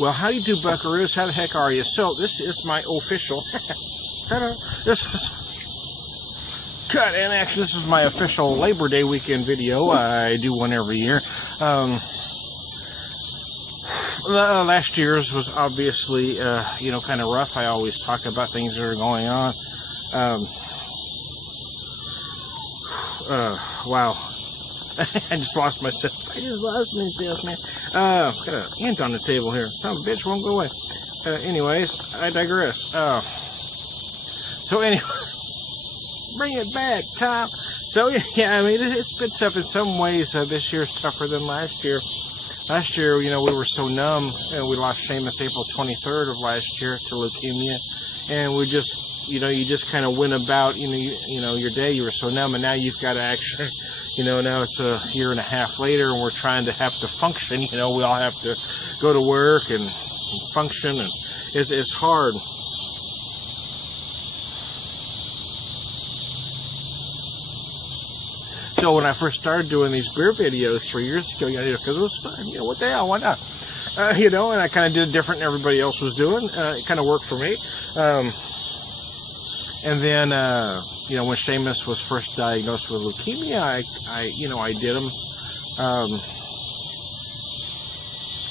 Well, how do you do, buckaroos? How the heck are you? So, this is my official... this is... Cut in action. This is my official Labor Day weekend video. I do one every year. Last year's was obviously, kind of rough. I always talk about things that are going on. Wow. I just lost myself. Man. Got an ant on the table here. Son of a bitch won't go away. Anyways, I digress. So anyway, bring it back, Tom. So yeah, I mean, it's been tough in some ways. This year's tougher than last year. Last year, we were so numb. We lost Seamus April 23rd of last year to leukemia, and we just, you just kind of went about, your day. You were so numb, and now you've got to actually, now it's a year and a half later, and we're trying to have to function. We all have to go to work and function, and it's hard. So when I first started doing these beer videos 3 years ago, because it was fun, what the hell, why not? And I kind of did it different than everybody else was doing. It kind of worked for me. And then, when Seamus was first diagnosed with leukemia, I did them.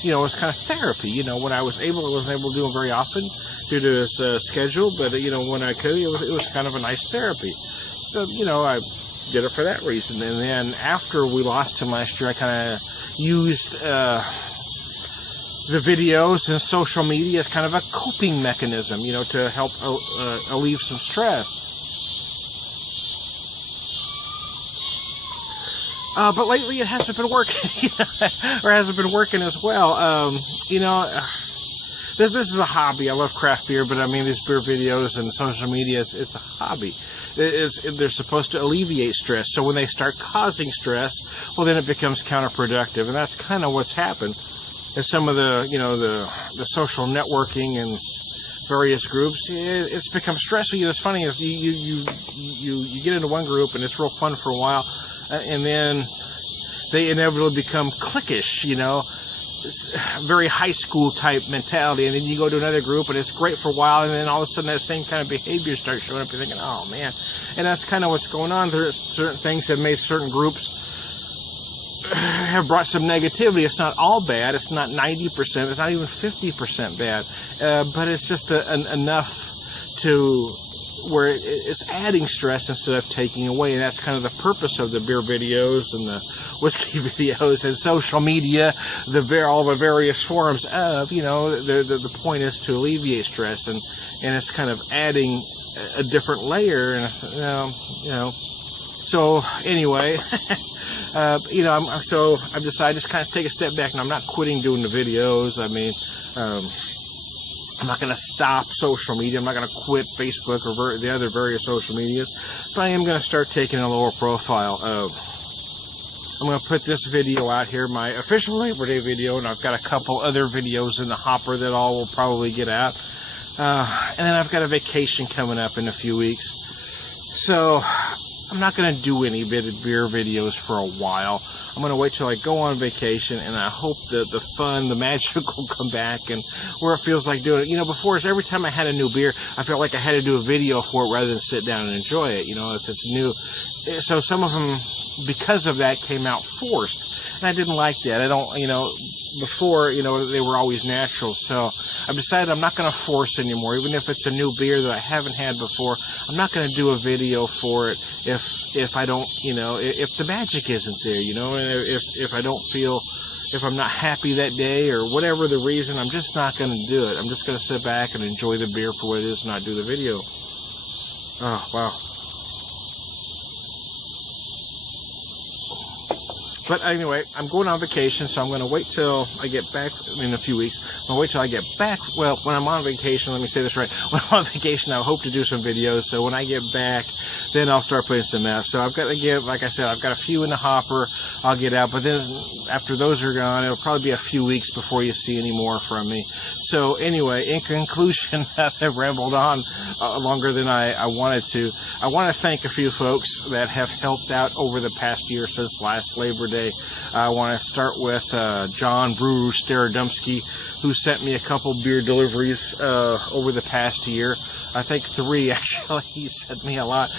It was kind of therapy. When I wasn't able to do them very often due to his schedule, but when I could, it was kind of a nice therapy. So I did it for that reason. And then after we lost him last year, I kind of used the videos and social media as kind of a coping mechanism, to help alleviate some stress. But lately it hasn't been working, or hasn't been working as well. This is a hobby. I love craft beer, but I mean, these beer videos and social media, it's a hobby. They're supposed to alleviate stress. So when they start causing stress, well, then it becomes counterproductive, and that's kind of what's happened. And some of the social networking and various groups, it's become stressful. It's funny is you get into one group and it's real fun for a while, and then they inevitably become cliquish, very high school type mentality, and then you go to another group and it's great for a while, and then all of a sudden that same kind of behavior starts showing up. You're thinking, oh man. And that's kind of what's going on. There are certain things that made certain groups have brought some negativity. It's not all bad. It's not 90%. It's not even 50% bad. But it's just enough to where it's adding stress instead of taking away. And that's kind of the purpose of the beer videos and the whiskey videos and social media, all the various forms of, the point is to alleviate stress. And it's kind of adding a different layer. And, so anyway, I've decided to just kind of take a step back, and I'm not quitting doing the videos. I mean, I'm not going to stop social media. I'm not going to quit Facebook or the other various social medias, but I am going to start taking a lower profile. I'm going to put this video out here, my official Labor Day video, and I've got a couple other videos in the hopper that all will probably get out. And then I've got a vacation coming up in a few weeks. So I'm not going to do any beer videos for a while. I'm going to wait till I go on vacation, and I hope that the fun, the magic will come back, and where it feels like doing it. Before, every time I had a new beer, I felt like I had to do a video for it rather than sit down and enjoy it, if it's new. So some of them, because of that, came out forced, and I didn't like that. I don't, before, they were always natural. So I've decided I'm not going to force anymore. Even if it's a new beer that I haven't had before, I'm not going to do a video for it if I don't, if the magic isn't there, if I don't feel, if I'm not happy that day or whatever the reason, I'm just not going to do it. I'm just going to sit back and enjoy the beer for what it is and not do the video. Oh, wow. But anyway, I'm going on vacation, so I'm going to wait till I get back in a few weeks. I'm going to wait till I get back. Well, when I'm on vacation, let me say this right. When I'm on vacation, I hope to do some videos. So when I get back, then I'll start putting some out. So I've got, again, like I said, I've got a few in the hopper I'll get out. But then after those are gone, it'll probably be a few weeks before you see any more from me. So anyway, in conclusion, I've rambled on longer than I wanted to. I want to thank a few folks that have helped out over the past year since last Labor Day. I want to start with John Brewer Starodumsky, who sent me a couple beer deliveries over the past year. I think 3, actually. He sent me a lot.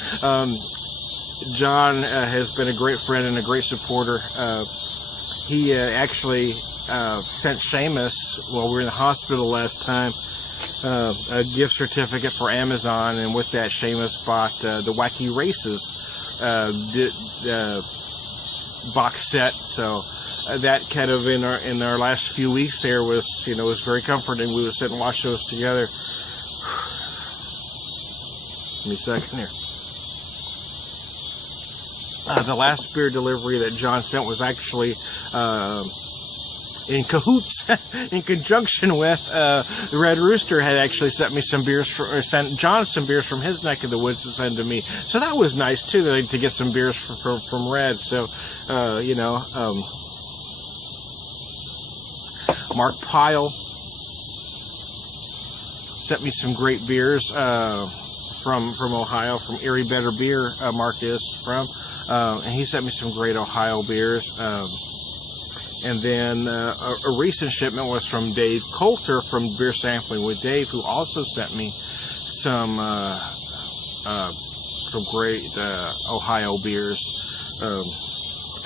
John has been a great friend and a great supporter. He actually sent Seamus, while we were in the hospital last time, a gift certificate for Amazon, and with that, Seamus bought the Wacky Races box set. So that kind of in our last few weeks there was very comforting. We would sit and watch those together. Give me a second here. The last beer delivery that John sent was actually in cahoots, in conjunction with the Red Rooster had actually sent me some beers, sent John some beers from his neck of the woods to send to me. So that was nice too, to get some beers from Red. So Mark Pyle sent me some great beers from Ohio, from Erie Better Beer. Mark is from. And he sent me some great Ohio beers. And then a recent shipment was from Dave Coulter from Beer Sampling with Dave, who also sent me some great Ohio beers.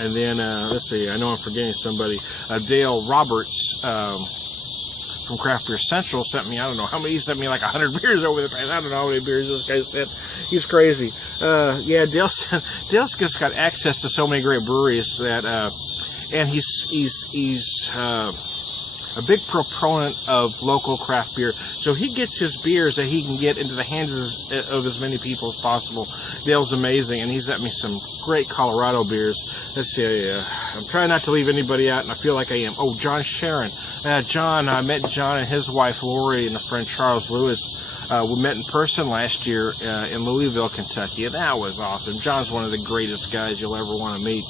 And then, let's see, I know I'm forgetting somebody. Dale Roberts from Craft Beer Central sent me, I don't know how many, he sent me like 100 beers over the past, I don't know how many beers this guy sent. He's crazy. Yeah, Dale's just got access to so many great breweries that, and he's a big proponent of local craft beer. So he gets his beers that he can get into the hands of as many people as possible. Dale's amazing, and he sent me some great Colorado beers. Let's see, I'm trying not to leave anybody out, and I feel like I am. Oh, John Sharon. John, I met John and his wife Lori and a friend Charles Lewis. We met in person last year in Louisville, Kentucky, and that was awesome. John's one of the greatest guys you'll ever want to meet.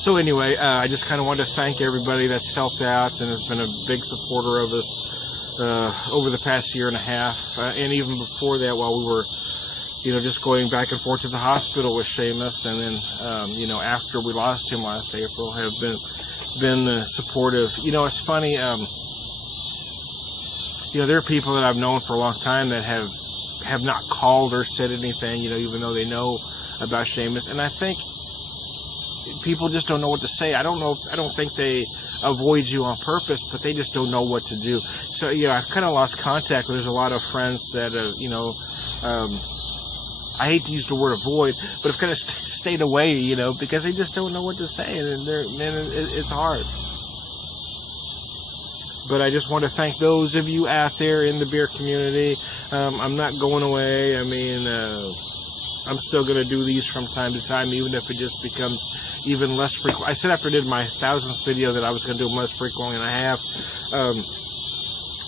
So anyway, I just kind of wanted to thank everybody that's helped out and has been a big supporter of us over the past year and a half, and even before that, while we were, just going back and forth to the hospital with Seamus, and then, after we lost him last April, have been supportive. It's funny. There are people that I've known for a long time that have not called or said anything, even though they know about Seamus, and I think people just don't know what to say. I don't think they avoid you on purpose, but they just don't know what to do. So, I've kind of lost contact. There's a lot of friends that, I hate to use the word avoid, but have kind of stayed away, because they just don't know what to say, and it's hard. But I just want to thank those of you out there in the beer community. I'm not going away. I mean, I'm still going to do these from time to time, even if it just becomes even less frequent. I said after I did my 1000th video that I was going to do them less frequently, and I have.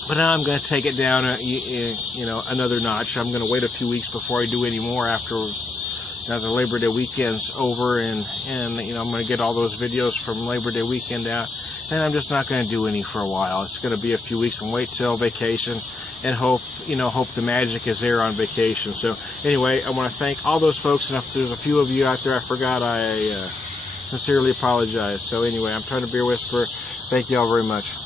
But now I'm going to take it down, another notch. I'm going to wait a few weeks before I do any more after the Labor Day weekend's over, and I'm going to get all those videos from Labor Day weekend out, and I'm just not going to do any for a while. It's going to be a few weeks and wait till vacation, and hope the magic is there on vacation. So anyway, I want to thank all those folks, and if there's a few of you out there I forgot, I sincerely apologize. So anyway, I'm Trying to Beer Whisperer. Thank you all very much.